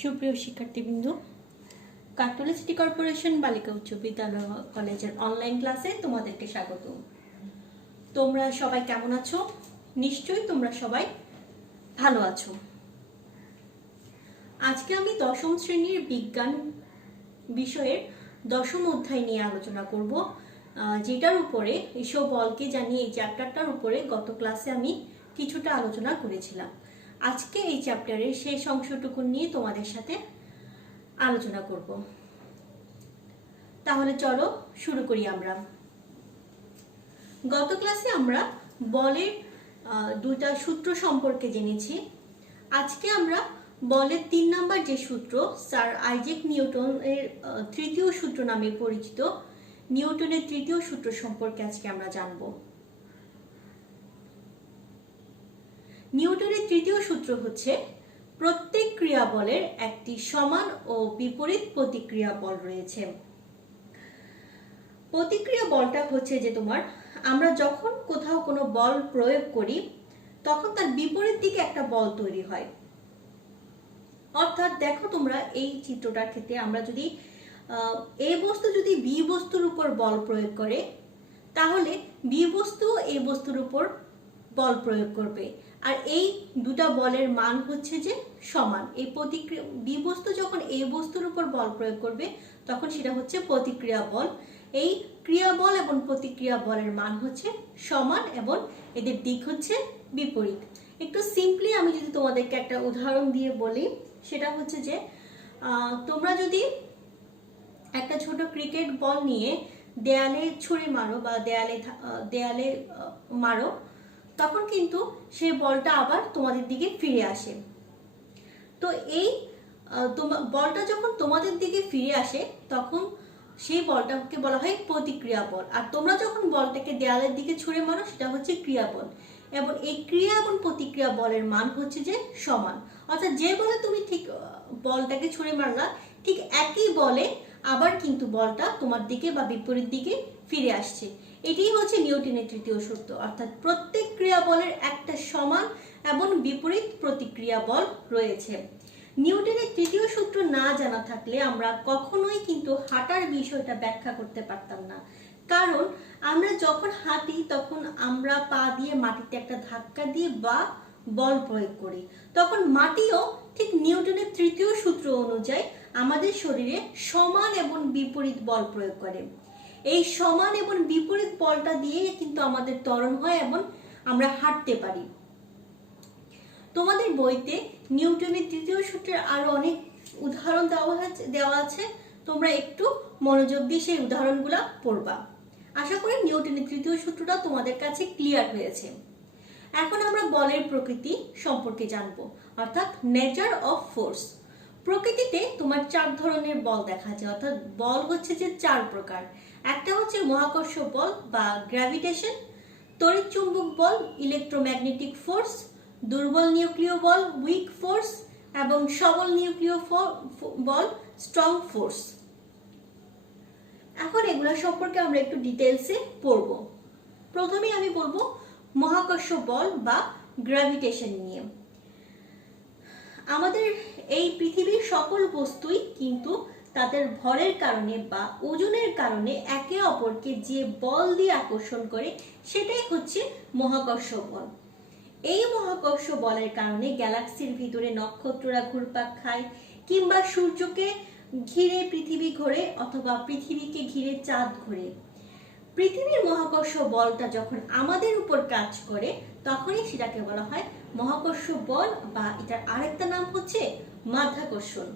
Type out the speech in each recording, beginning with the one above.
সুপ্রিয় শিক্ষার্থীবৃন্দ, Katla city corporation বালিকা উচ্চ বিদ্যালয় কলেজের অনলাইন ক্লাসে তোমাদেরকে স্বাগত। তোমরা সবাই কেমন আছো? নিশ্চয়ই তোমরা সবাই ভালো আছো। আজকে আমি দশম শ্রেণীর বিজ্ঞান বিষয়ের দশম অধ্যায় নিয়ে আলোচনা করব, যেটার উপরে এসব বলকে জানিয়ে এই চ্যাপ্টারটার উপরে গত ক্লাসে আমি কিছুটা আলোচনা করেছিলাম। আজকে এই চ্যাপ্টারের শেষ অংশটুকু নিয়ে তোমাদের সাথে আলোচনা করব। তাহলে চলো শুরু করি। আমরা গত ক্লাসে আমরা বলের দুইটা সূত্র সম্পর্কে জেনেছি। আজকে আমরা বলের 3 নাম্বার যে সূত্র, স্যার আইজ্যাক নিউটনের তৃতীয় সূত্র নামে পরিচিত নিউটনের তৃতীয় সূত্র সম্পর্কে আজকে আমরা জানব। নিউটনের তৃতীয় সূত্র হচ্ছে, প্রত্যেক ক্রিয়াবলের একটি সমান ও বিপরীত প্রতিক্রিয়া বল রয়েছে। প্রতিক্রিয়া বলটা হচ্ছে যে আমরা যখন কোথাও কোনো বল প্রয়োগ করি তখন তার বিপরীত দিকে একটা বল তৈরি হয়। অর্থাৎ দেখো তোমরা এই চিত্রটার ক্ষেত্রে আমরা যদি এ বস্তু যদি বি বস্তুর উপর বল প্রয়োগ করে, তাহলে বি বস্তু এ বস্তুর উপর বল প্রয়োগ করবে, আর এই দুটা বলের মান হচ্ছে যে সমান। এই প্রতিক্রিয়া বি বস্তু যখন এ বস্তুর উপর বল প্রয়োগ করবে তখন সেটা হচ্ছে প্রতিক্রিয়া বল। এই ক্রিয়া বল এবং প্রতিক্রিয়া বলের মান হচ্ছে সমান এবং এদের দিক হচ্ছে বিপরীত। একটু সিম্পলি আমি যদি তোমাদেরকে একটা উদাহরণ দিয়ে বলি, সেটা হচ্ছে যে তোমরা যদি একটা ছোট ক্রিকেট বল নিয়ে দেয়ালে ছুঁড়ে মারো বা দেয়ালে মারো, তখন কিন্তু সেই বলটা আবার তোমাদের দিকে ফিরে আসে। তো এই বলটা যখন তোমাদের দিকে ফিরে আসে তখন সেই বলটাকে বলা হয় প্রতিক্রিয়া বল, আর তোমরা যখন বলটাকে দেয়ালের দিকে ছুঁড়ে মারো সেটা হচ্ছে ক্রিয়া বল। এবং এই ক্রিয়া এবং প্রতিক্রিয়া বলের মান হচ্ছে যে সমান। অর্থাৎ যে বলে তুমি ঠিক বলটাকে ছুঁড়ে মারলা, ঠিক একই বলে আবার কিন্তু বলটা তোমার দিকে বা বিপরীত দিকে ফিরে আসছে। এটাই হচ্ছে নিউটনের তৃতীয় সূত্র। অর্থাৎ প্রত্যেক ক্রিয়া বলের একটা সমান এবং বিপরীত প্রতিক্রিয়া বল রয়েছে। নিউটনের তৃতীয় সূত্র না জানা থাকলে আমরা কখনোই কিন্তু হাঁটার বিষয়টা ব্যাখ্যা করতে পারতাম না। কারণ আমরা যখন হাঁটি তখন আমরা পা দিয়ে মাটিতে একটা ধাক্কা দিয়ে বা বল প্রয়োগ করি, তখন মাটিও ঠিক নিউটনের তৃতীয় সূত্র অনুযায়ী আমাদের শরীরে সমান এবং বিপরীত বল প্রয়োগ করে। এই সমান এবং বিপরীত বলটা দিয়ে কিন্তু আমাদের ত্বরণ হয় এবং আমরা হাঁটতে পারি। তোমাদের বইতে নিউটনের তৃতীয় সূত্রের আরো অনেক উদাহরণ দেওয়া আছে, তোমরা একটু মনোযোগ দিয়ে সেই উদাহরণগুলো পড়বা। আশা করি নিউটনের তৃতীয় সূত্রটা তোমাদের কাছে ক্লিয়ার হয়েছে। এখন আমরা বলের প্রকৃতি সম্পর্কে জানবো, অর্থাৎ নেচার অফ ফোর্স। প্রকৃতিতে তোমার 4 ধরনের বল দেখা যায়, অর্থাৎ বল হচ্ছে যে 4 প্রকার। একটা হচ্ছে মহাকর্ষ বল বা গ্র্যাভিটেশন, তড়িৎ চুম্বক বল ইলেকট্রোম্যাগনেটিক ফোর্স, দুর্বল নিউক্লিয় বল উইক ফোর্স এবং সবল নিউক্লিয় বল স্ট্রং ফোর্স। এখন এগুলো সম্পর্কে আমরা একটু ডিটেলসে পড়ব। প্রথমে আমি বলবো মহাকর্ষ বল বা গ্র্যাভিটেশন নিয়ে। আমাদের এই পৃথিবীর সকল বস্তুই কিন্তু তাদের ভরের কারণে বা ওজনের কারণে একে অপরকে যে বল দিয়ে আকর্ষণ করে সেটাই হচ্ছে মহাকর্ষ বল। এই মহাকর্ষ বলের কারণে গ্যালাক্সির ভিতরে নক্ষত্ররা ঘুরপাক খায়, কিংবা সূর্যকে ঘিরে পৃথিবী ঘোরে অথবা পৃথিবীকে ঘিরে চাঁদ ঘোরে। পৃথিবীর মহাকর্ষ বলটা যখন আমাদের উপর কাজ করে তখনই সেটাকে বলা হয় মহাকর্ষ বল, বা এটার আরেকটা নাম হচ্ছে মাধ্যাকর্ষণ।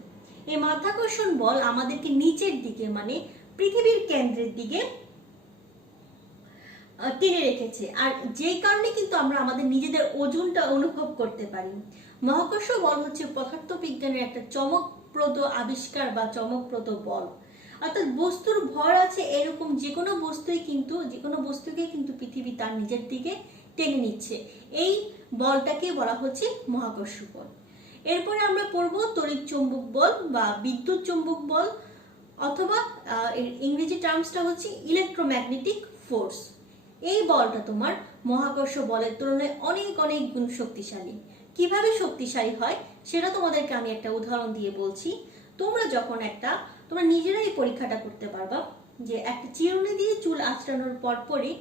এই মাধ্যাকর্ষণ বল আমাদেরকে নিচের দিকে মানে পৃথিবীর কেন্দ্রের দিকে টেনে রেখেছে, আর যেই কারণে কিন্তু আমরা আমাদের নিজেদের ওজনটা অনুভব করতে পারি। মহাকর্ষ বল হচ্ছে পদার্থবিজ্ঞানের একটা চমকপ্রদ আবিষ্কার বা চমকপ্রদ বল। অর্থাৎ বস্তুর ভর আছে এরকম যে কোনো বস্তুকে কিন্তু পৃথিবী তার নিজের দিকে টেনে নিচ্ছে। এই বলটাকে বলা হচ্ছে মহাকর্ষ বল। এরপরে আমরা পড়ব তড়িৎ চুম্বক বল বা বিদ্যুৎ চুম্বক বল, অথবা ইংরেজি টার্মসটা হচ্ছে ইলেকট্রোম্যাগনেটিক ফোর্স। এই বলটা তোমার মহাকর্ষ বলের তুলনায় অনেক অনেক গুণ শক্তিশালী। কিভাবে শক্তিশালী হয় সেটা তোমাদেরকে আমি একটা উদাহরণ দিয়ে বলছি। তোমরা নিজেরাই পরীক্ষাটা করতে পারবা যে একটা চিরুনি দিয়ে চুল আঁচড়ানোর পরপরই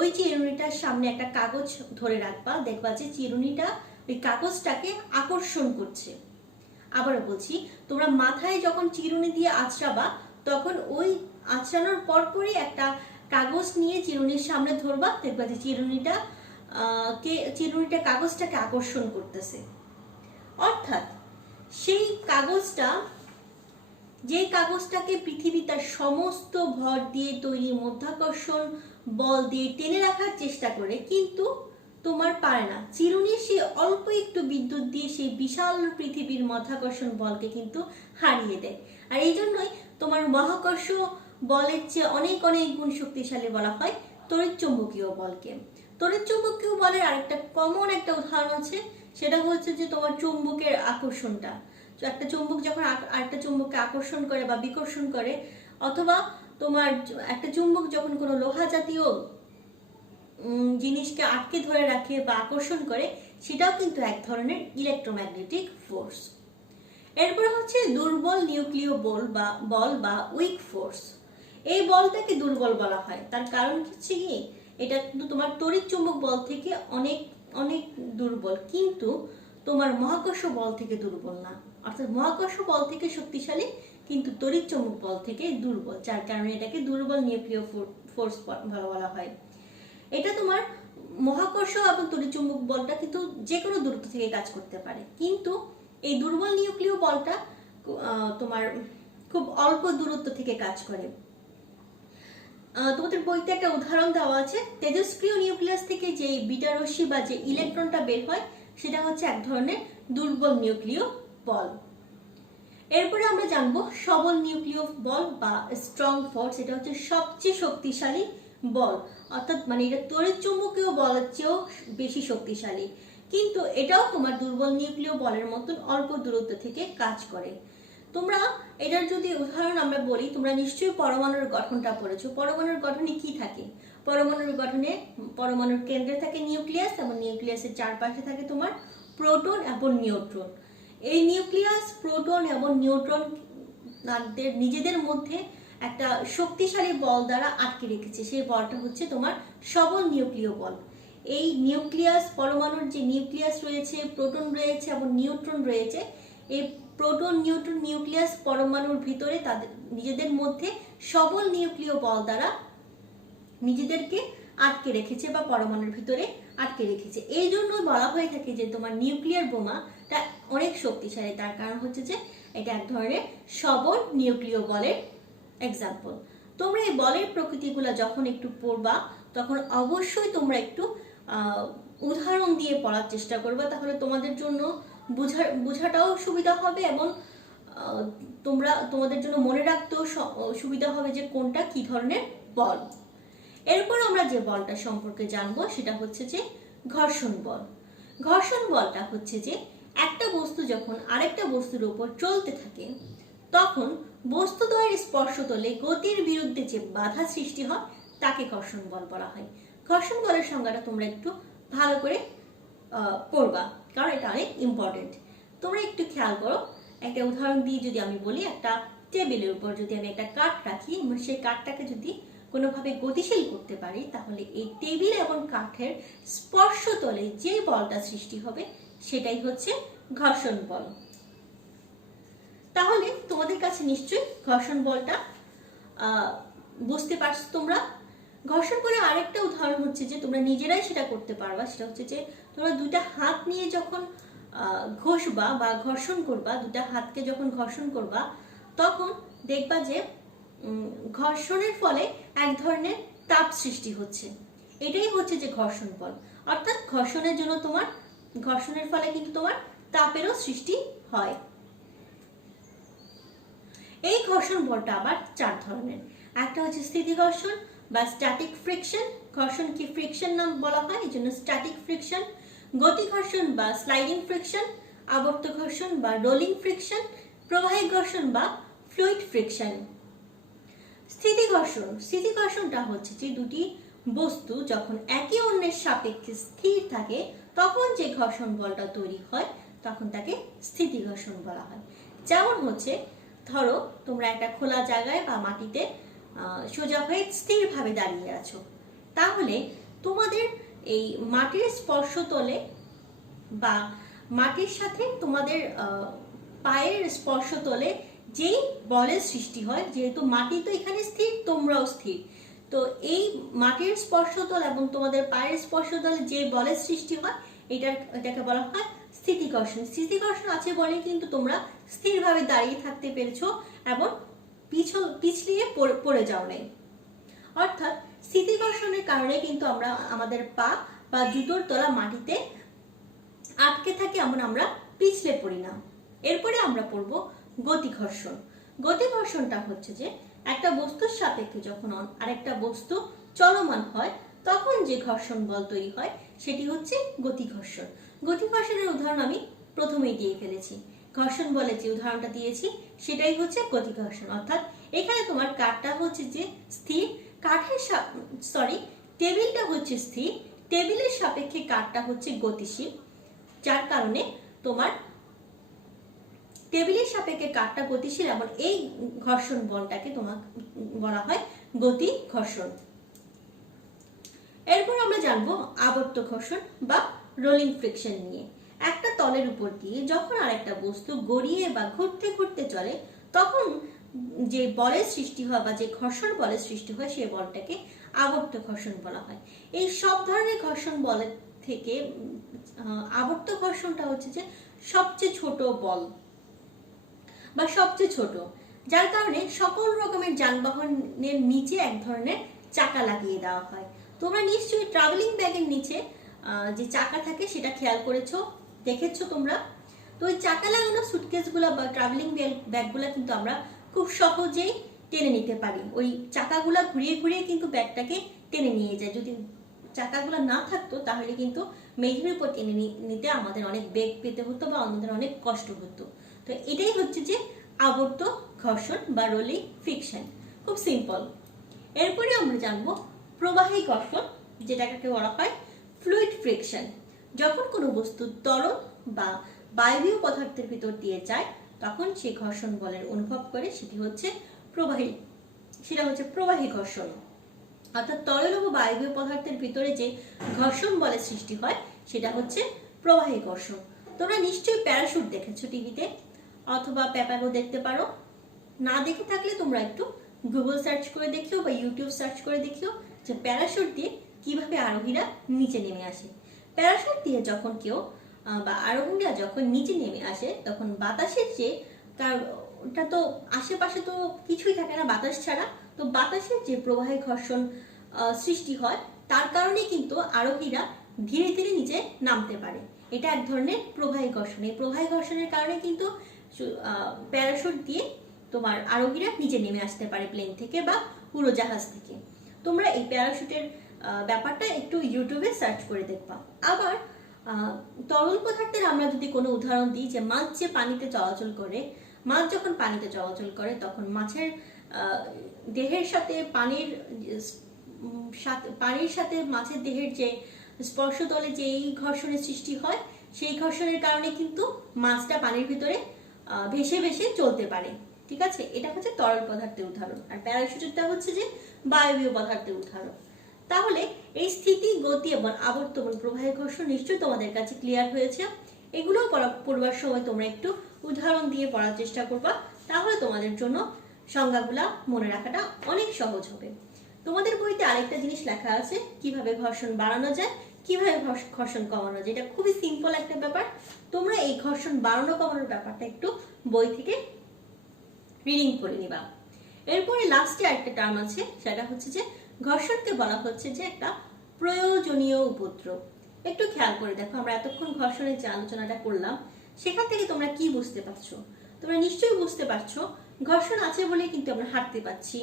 ওই চিরুনিটার সামনে একটা কাগজ ধরে রাখবা, দেখবা যে চিরুনিটা ওই কাগজটাকে আকর্ষণ করছে। আবারও বলছি, তোমরা মাথায় যখন চিরুনি দিয়ে আঁচড়াবা তখন ওই আঁচড়ানোর পরপরই একটা কাগজ নিয়ে চিরুনির সামনে ধরবা, দেখবা যে চিরুনিটা কাগজটাকে আকর্ষণ করতেছে। অর্থাৎ সেই কাগজটাকে পৃথিবী তার সমস্ত ভর দিয়ে তৈরি মাধ্যাকর্ষণ বল দিয়ে টেনে রাখার চেষ্টা করে, কিন্তু তোমার পারে না। চিরুনির সেই অল্প একটু বিদ্যুৎ দিয়ে সেই বিশাল পৃথিবীর মাধ্যাকর্ষণ বলকে কিন্তু হারিয়ে দেয়। আর এই জন্যই তোমার মহাকর্ষ বলের চেয়ে অনেক অনেক গুণ শক্তিশালী বলা হয় তড়িৎচুম্বকীয় বলকে। তড়িৎচুম্বকীয় বলের আরেকটা কমন একটা উদাহরণ আছে, সেটা হচ্ছে যে তোমার চুম্বকের আকর্ষণটা। একটা চুম্বক যখন আরেকটা চুম্বককে আকর্ষণ করে বা বিকর্ষণ করে, অথবা তোমার একটা চুম্বক যখন কোনো লোহা জাতীয় জিনিসকে আটকে ধরে রাখে বা আকর্ষণ করে, সেটাও কিন্তু এক ধরনের ইলেকট্রোম্যাগনেটিক ফোর্স। এরপর হচ্ছে দুর্বল নিউক্লিয় বল বা উইক ফোর্স। এই বলটাকে দুর্বল বলা হয়, তার কারণ হচ্ছে কি, এটা কিন্তু তোমার তড়িৎ চুম্বক বল থেকে অনেক অনেক দুর্বল, কিন্তু তোমার মহাকর্ষ বল থেকে দুর্বল না। অর্থাৎ মহাকর্ষ বল থেকে শক্তিশালী, কিন্তু তড়িৎ চুম্বক বল থেকে দুর্বল, যার কারণে এটাকে দুর্বল নিউক্লিয় ফোর্স বলা হয়। এটা তোমার মহাকর্ষ এবং তড়িৎচুম্বক বলটা কিন্তু যে কোনো দূরত্ব থেকে কাজ করতে পারে, কিন্তু এই দুর্বল নিউক্লিয় বলটা তোমার খুব অল্প দূরত্ব থেকে কাজ করে। তোমাদের বইতে একটা উদাহরণ দেওয়া আছে, তেজস্ক্রিয় নিউক্লিয়াস থেকে যে বিটা রশ্মি বা যে ইলেকট্রনটা বের হয়, সেটা হচ্ছে এক ধরনের দুর্বল নিউক্লিয় বল। এরপরে আমরা জানবো সবল নিউক্লিয় বল বা স্ট্রং ফোর্স। এটা হচ্ছে সবচেয়ে শক্তিশালী বল, অর্থাৎ মানে এটা তড়িৎচুম্বকীয় বলের চেয়েও বেশি শক্তিশালী, কিন্তু এটাও তোমার দুর্বল নিউক্লিয় বলের মতন অল্প দূরত্ব থেকে কাজ করে। তোমরা এটার যদি উদাহরণ আমরা বলি, তোমরা নিশ্চয়ই পরমাণুর গঠনটা পড়েছো। পরমাণুর গঠনে কি থাকে? পরমাণুর কেন্দ্রে থাকে নিউক্লিয়াস, এবং নিউক্লিয়াসের চারপাশে থাকে তোমার প্রোটন এবং নিউট্রন। এই নিউক্লিয়াস, প্রোটন এবং নিউট্রন তাদের নিজেদের মধ্যে একটা শক্তিশালী বল দ্বারা আটকে রেখেছে। সেই বলটা হচ্ছে তোমার সবল নিউক্লিয় বল। এই নিউক্লিয়াস, পরমাণুর যে নিউক্লিয়াস রয়েছে, প্রোটন রয়েছে এবং নিউট্রন রয়েছে, এই প্রোটন, নিউট্রন, নিউক্লিয়াস পরমাণুর ভিতরে তাদের নিজেদের মধ্যে সবল নিউক্লিয় বল দ্বারা নিজেদেরকে আটকে রেখেছে বা পরমাণুর ভিতরে আটকে রেখেছে। এই জন্য বলা হয়ে থাকে যে তোমার নিউক্লিয়ার বোমাটা অনেক শক্তিশালী, তার কারণ হচ্ছে যে এটা এক ধরনের সবল নিউক্লিয় বলের এক্সাম্পল। তোমরা এই বলের প্রকৃতিগুলো যখন একটু পড়বা, তখন অবশ্যই তোমরা একটু উদাহরণ দিয়ে পড়ার চেষ্টা করবা, তাহলে তোমাদের জন্য বোঝাটাও সুবিধা হবে, এবং তোমাদের জন্য মনে রাখতেও সুবিধা হবে যে কোনটা কি ধরনের বল। এরপর আমরা যে বলটা সম্পর্কে জানবো সেটা হচ্ছে যে ঘর্ষণ বল। ঘর্ষণ বলটা হচ্ছে যে একটা বস্তু যখন আরেকটা বস্তুর উপর চলতে থাকে, তখন বস্তুদ্বয়ের স্পর্শতলে গতির বিরুদ্ধে যে বাধা সৃষ্টি হয় তাকে ঘর্ষণ বল বলা হয়। ঘর্ষণ বলের সংজ্ঞাটা তোমরা একটু ভালো করে পড়বা, কারণ এটা অনেক ইম্পর্টেন্ট। তোমরা একটু খেয়াল করো, একটা উদাহরণ দিয়ে যদি আমি বলি, একটা টেবিলের উপর যদি আমি একটা কাঠ রাখি, সেই কাঠটাকে যদি কোনোভাবে গতিশীল করতে পারি, তাহলে এই টেবিল এবং কাঠের স্পর্শতলে যে বলটা সৃষ্টি হবে সেটাই হচ্ছে ঘর্ষণ বল। তাহলে তোমাদের কাছে নিশ্চয়ই ঘর্ষণ বলটা বুঝতে পারছো তোমরা। ঘর্ষণ বলের আরেকটা উদাহরণ হচ্ছে যে তোমরা নিজেরাই সেটা করতে পারবা, সেটা হচ্ছে যে তোমরা দুইটা হাত নিয়ে যখন ঘষবা বা ঘর্ষণ করবা, দুটা হাতকে যখন ঘর্ষণ করবা, তখন দেখবা যে ঘর্ষণের ফলে এক ধরনের তাপ সৃষ্টি হচ্ছে। এটাই হচ্ছে যে ঘর্ষণ বল। অর্থাৎ ঘর্ষণের ফলে কিন্তু তোমার তাপেরও সৃষ্টি হয়। এই ঘর্ষণ বলটা আবার চার ধরনের। একটা হচ্ছে স্থিতি ঘর্ষণ বা স্ট্যাটিক ফ্রিকশন। ঘর্ষণ কি ফ্রিকশন নাম বলা হয়, এই জন্য স্ট্যাটিক ফ্রিকশন। গতি ঘর্ষণ বা স্লাইডিং ফ্রিকশন, আবর্ত ঘর্ষণ বা রোলিং ফ্রিকশন, প্রবাহী ঘর্ষণ বা ফ্লুইড ফ্রিকশন। স্থিতি ঘর্ষণটা হচ্ছে যে দুটি বস্তু যখন একে অন্যের সাপেক্ষে স্থির থাকে, তখন যে ঘর্ষণ বলটা তৈরি হয় তখন তাকে স্থিতি ঘর্ষণ বলা হয়। যেমন হচ্ছে ধরো তোমরা একটা খোলা জায়গায় বা মাটিতে সোজা হয়ে স্থিরভাবে দাঁড়িয়ে আছো, তাহলে তোমাদের এই মাটির স্পর্শতলে বা মাটির সাথে তোমাদের পায়ের স্পর্শতলে যেই বলের সৃষ্টি হয়, যেহেতু মাটি তো এখানে স্থির, তোমরাও স্থির, তো এই মাটির স্পর্শতল এবং তোমাদের পায়ের স্পর্শতলে যে বলের সৃষ্টি হয় এটাকে বলা হয় স্থিতিকর্ষণ। স্থিতিকর্ষণ আছে বলে কিন্তু তোমরা স্থিরভাবে দাঁড়িয়ে থাকতে পেরেছো এবং পিছলিয়ে পড়ে যাও নাই। অর্থাৎ স্থিতিকর্ষণের কারণে কিন্তু আমরা আমাদের পা বা জুতোর তলা মাটিতে আটকে থাকে, এমন আমরা পিছলে পড়ি না। এরপরে আমরা পড়বো গতিঘর্ষণ। গতিঘর্ষণটা হচ্ছে যে একটা বস্তুর সাপেক্ষে যখন আরেকটা বস্তু চলমান হয় তখন যে ঘর্ষণ বল তৈরি হয় সেটি হচ্ছে গতিঘর্ষণ। গতিঘর্ষণের উদাহরণ আমি প্রথমেই দিয়ে ফেলেছি। ঘর্ষণ বলে যে উদাহরণটা দিয়েছি সেটাই হচ্ছে গতিঘর্ষণ। অর্থাৎ এখানে তোমার কাঠটা হচ্ছে যে স্থির, টেবিলটা হচ্ছে স্থির, টেবিলের সাপেক্ষে কাঠটা হচ্ছে গতিশীল, যার কারণে তোমার টেবিলের সাপেক্ষে কাঠটা গতিশীল এবং এই ঘর্ষণ বলটাকে তোমাকে বলা হয় গতি ঘর্ষণ। এরপর আমরা জানবো আবর্ত ঘর্ষণ বা রোলিং ফ্রিকশন নিয়ে। একটা তলের উপর দিয়ে যখন আরেকটা বস্তু গড়িয়ে বা ঘুরতে ঘুরতে চলে তখন যে বলের সৃষ্টি হয় বা যে ঘর্ষণ বলের সৃষ্টি হয় সেই বলটাকে আবর্ত ঘর্ষণ বলা হয়। এই সব ধরনের ঘর্ষণ বলের থেকে আবর্ত ঘর্ষণটা হচ্ছে যে সবচেয়ে ছোট বল বা সবচেয়ে ছোট, যার কারণে সকল রকমের যানবাহনের নিচে এক ধরনের চাকা লাগিয়ে দেওয়া হয়। তোমরা নিশ্চয়ই ট্রাভেলিং ব্যাগের নিচে যে চাকা থাকে সেটা খেয়াল করেছো, দেখেছো তোমরা। তো ওই চাকা লাগানো সুটকেসগুলো বা ট্রাভেলিং ব্যাগগুলো কিন্তু আমরা খুব সহজেই টেনে নিতে পারি। ওই চাকাগুলো ঘুরিয়ে ঘুরিয়ে কিন্তু ব্যাগটাকে টেনে নিয়ে যায়। যদি চাকাগুলো না থাকতো তাহলে কিন্তু মেঝের উপর টেনে নিতে আমাদের অনেক বেগ পেতে হতো বা আমাদের অনেক কষ্ট হতো। তো এটাই হচ্ছে যে আবর্ত ঘর্ষণ বা রোলিং ফ্রিকশন, খুব সিম্পল। এরপরে আমরা জানবো প্রবাহী ঘর্ষণ, যেটাকে বলা হয় ফ্লুইড ফ্রিকশন। যখন কোনো বস্তু তরল বা বায়বীয় পদার্থের ভিতর দিয়ে যায় তখন সেই ঘর্ষণ বলের অনুভব করে সেটা হচ্ছে প্রবাহী ঘর্ষণ। অর্থাৎ তরল বা বায়বীয় পদার্থের ভিতরে যে ঘর্ষণ বলের সৃষ্টি হয় সেটা হচ্ছে প্রবাহী ঘর্ষণ। তোমরা নিশ্চয়ই প্যারাশুট দেখেছো টিভিতে অথবা পেপারও দেখতে পারো। না দেখে থাকলে তোমরা একটু গুগল সার্চ করে দেখিও বা ইউটিউব সার্চ করে দেখিও যে প্যারাশুট দিয়ে কিভাবে আরোহীরা নিচে নেমে আসে। প্যারাশুট দিয়ে যখন কেউ বা আরোহীরা যখন নিচে নেমে আসে তখন বাতাসের যে, কারণ ওটা তো আশেপাশে তো কিছুই থাকে না বাতাস ছাড়া, তো বাতাসের যে প্রবাহী ঘর্ষণ সৃষ্টি হয় তার কারণে কিন্তু আরোহীরা ধীরে ধীরে নিচে নামতে পারে। এটা এক ধরনের প্রবাহী ঘর্ষণ। এই প্রবাহী ঘর্ষণের কারণে কিন্তু প্যারাশুট দিয়ে তোমার আরোহীরা নিচে নেমে আসতে পারে প্লেন থেকে বা উড়োজাহাজ থেকে। তোমরা এই প্যারাশুটের ব্যাপারটা একটু ইউটিউবে সার্চ করে দেখবা। আবার তরল পদার্থের আমরা যদি কোনো উদাহরণ দিই, যে মাছ যে পানিতে চলাচল করে, মাছ যখন পানিতে চলাচল করে তখন মাছের দেহের সাথে পানির সাথে মাছের দেহের যে স্পর্শতলে যে এই ঘর্ষণের সৃষ্টি হয় সেই ঘর্ষণের কারণে কিন্তু মাছটা পানির ভিতরে ভেসে ভেসে চলতে পারে। ঠিক আছে, এটা হচ্ছে তরল পদার্থের উদাহরণ। আর প্যারাশুটটা হচ্ছে যে বায়বীয় পদার্থের উদাহরণ। তাহলে এই স্থিতি, গতি এবং আবর্ত এবং প্রবাহী ঘর্ষণ নিশ্চয়ই তোমাদের কাছে ক্লিয়ার হয়েছে। এগুলো পড়বার সময় তোমরা একটু উদাহরণ দিয়ে পড়ার চেষ্টা করবা, তাহলে তোমাদের জন্য সংজ্ঞাগুলা মনে রাখাটা অনেক সহজ হবে। তোমাদের বইতে আরেকটা জিনিস লেখা আছে কিভাবে ঘর্ষণ বাড়ানো যায়, কিভাবে ঘর্ষণ কমানো যায়। এটা খুবই সিম্পল একটা ব্যাপার। তোমরা এই ঘর্ষণ বাড়ানো কমানোর ব্যাপারটা একটু বই থেকে রিডিং করে নিবা। এরপরে লাস্টে আরেকটা টার্ম আছে, সেটা হচ্ছে যে ঘর্ষণকে বলা হচ্ছে যে একটা প্রয়োজনীয় উপদ্রব। একটু খেয়াল করে দেখো, আমরা এতক্ষণ ঘর্ষণের যে আলোচনাটা করলাম সেখান থেকে তোমরা কি বুঝতে পারছো? তোমরা নিশ্চয়ই বুঝতে পারছো ঘর্ষণ আছে বলে কিন্তু আমরা হাঁটতে পারছি,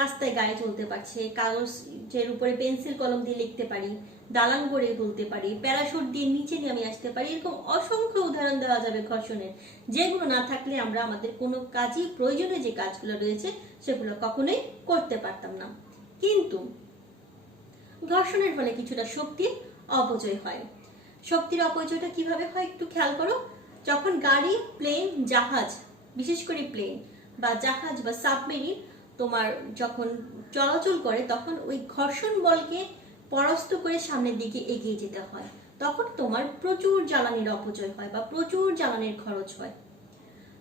রাস্তায় গাড়ি চলতে পারছে, কাগজের উপরে পেন্সিল কলম দিয়ে লিখতে পারি, দালান গড়ে তুলতে পারি, প্যারাশুট দিয়ে নিচে নেমে আসতে পারি। এরকম অসংখ্য উদাহরণ দেওয়া যাবে ঘর্ষণের, যেগুলো না থাকলে আমরা আমাদের কোনো কাজই, প্রয়োজনীয় যে কাজগুলো রয়েছে সেগুলো কখনোই করতে পারতাম না। কিন্তু ঘর্ষণের ফলে কিছুটা শক্তির অপচয় হয়। শক্তির অপচয়টা কিভাবে হয় একটু খেয়াল করো। যখন গাড়ি, প্লেন, জাহাজ, বিশেষ করে প্লেন বা জাহাজ বা সাবমেরিন তোমার যখন চলাচল করে, তখন ওই ঘর্ষণ বলকে পরাস্ত করে সামনের দিকে এগিয়ে যেতে হয়। তখন তোমার প্রচুর জ্বালানির অপচয় হয় বা প্রচুর জ্বালানির খরচ হয়।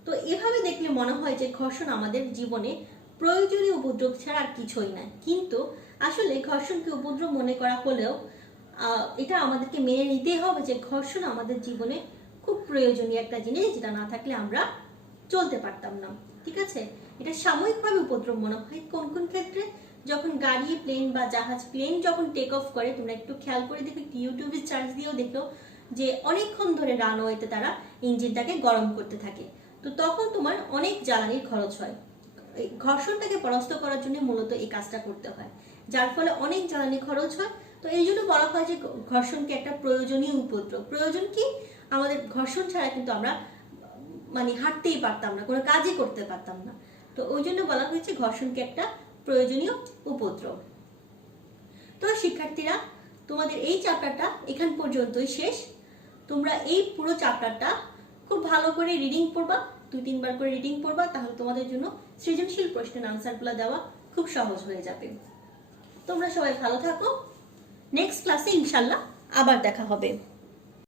তো এভাবে দেখলে মনে হয় যে ঘর্ষণ আমাদের জীবনে প্রয়োজনীয় উপদ্রব ছাড়া আর কিছুই না। কিন্তু আসলে ঘর্ষণকে উপদ্রব মনে করা হলেও এটা আমাদেরকে মেনে নিতেই হবে যে ঘর্ষণ আমাদের জীবনে খুব প্রয়োজনীয় একটা জিনিস, যেটা না থাকলে আমরা চলতে পারতাম না। ঠিক আছে, এটা সাময়িকভাবে উপদ্রব মনে হয় কোন কোন ক্ষেত্রে, যখন গাড়ি, প্লেন বা জাহাজ, প্লেন যখন টেক অফ করে, তোমরা একটু খেয়াল করে দেখো, ইউটিউবে সার্চ দিয়েও দেখো যে অনেকক্ষণ ধরে রানওয়েতে তারা ইঞ্জিনটাকে গরম করতে থাকে। তো তখন তোমার অনেক জ্বালানির খরচ হয়। এই ঘর্ষণটাকে পরাস্ত করার জন্য মূলত এই কাজটা করতে হয়, যার ফলে অনেক জ্বালানি খরচ হয়। তো এই জন্য বলা হয় যে ঘর্ষণকে একটা প্রয়োজনীয় উপদ্রব। প্রয়োজন কি, আমাদের ঘর্ষণ ছাড়া কিন্তু আমরা মানে হাঁটতেই পারতাম না, কোনো কাজই করতে পারতাম না। তো ওই জন্য বলা হয়েছে ঘর্ষণকে একটা প্রয়োজনীয় উপদ্রব। তো শিক্ষার্থীরা, তোমাদের এই চ্যাপ্টারটা এখান পর্যন্তই শেষ। তোমরা এই পুরো চ্যাপ্টারটা খুব ভালো করে রিডিং পড়বা, 2-3 বার করে রিডিং পড়বা, তাহলে তোমাদের জন্য সৃজনশীল প্রশ্নের আনসারগুলো দেওয়া খুব সহজ হয়ে যাবে। তোমরা সবাই ভালো থাকো। নেক্সট ক্লাসে ইনশাল্লাহ আবার দেখা হবে।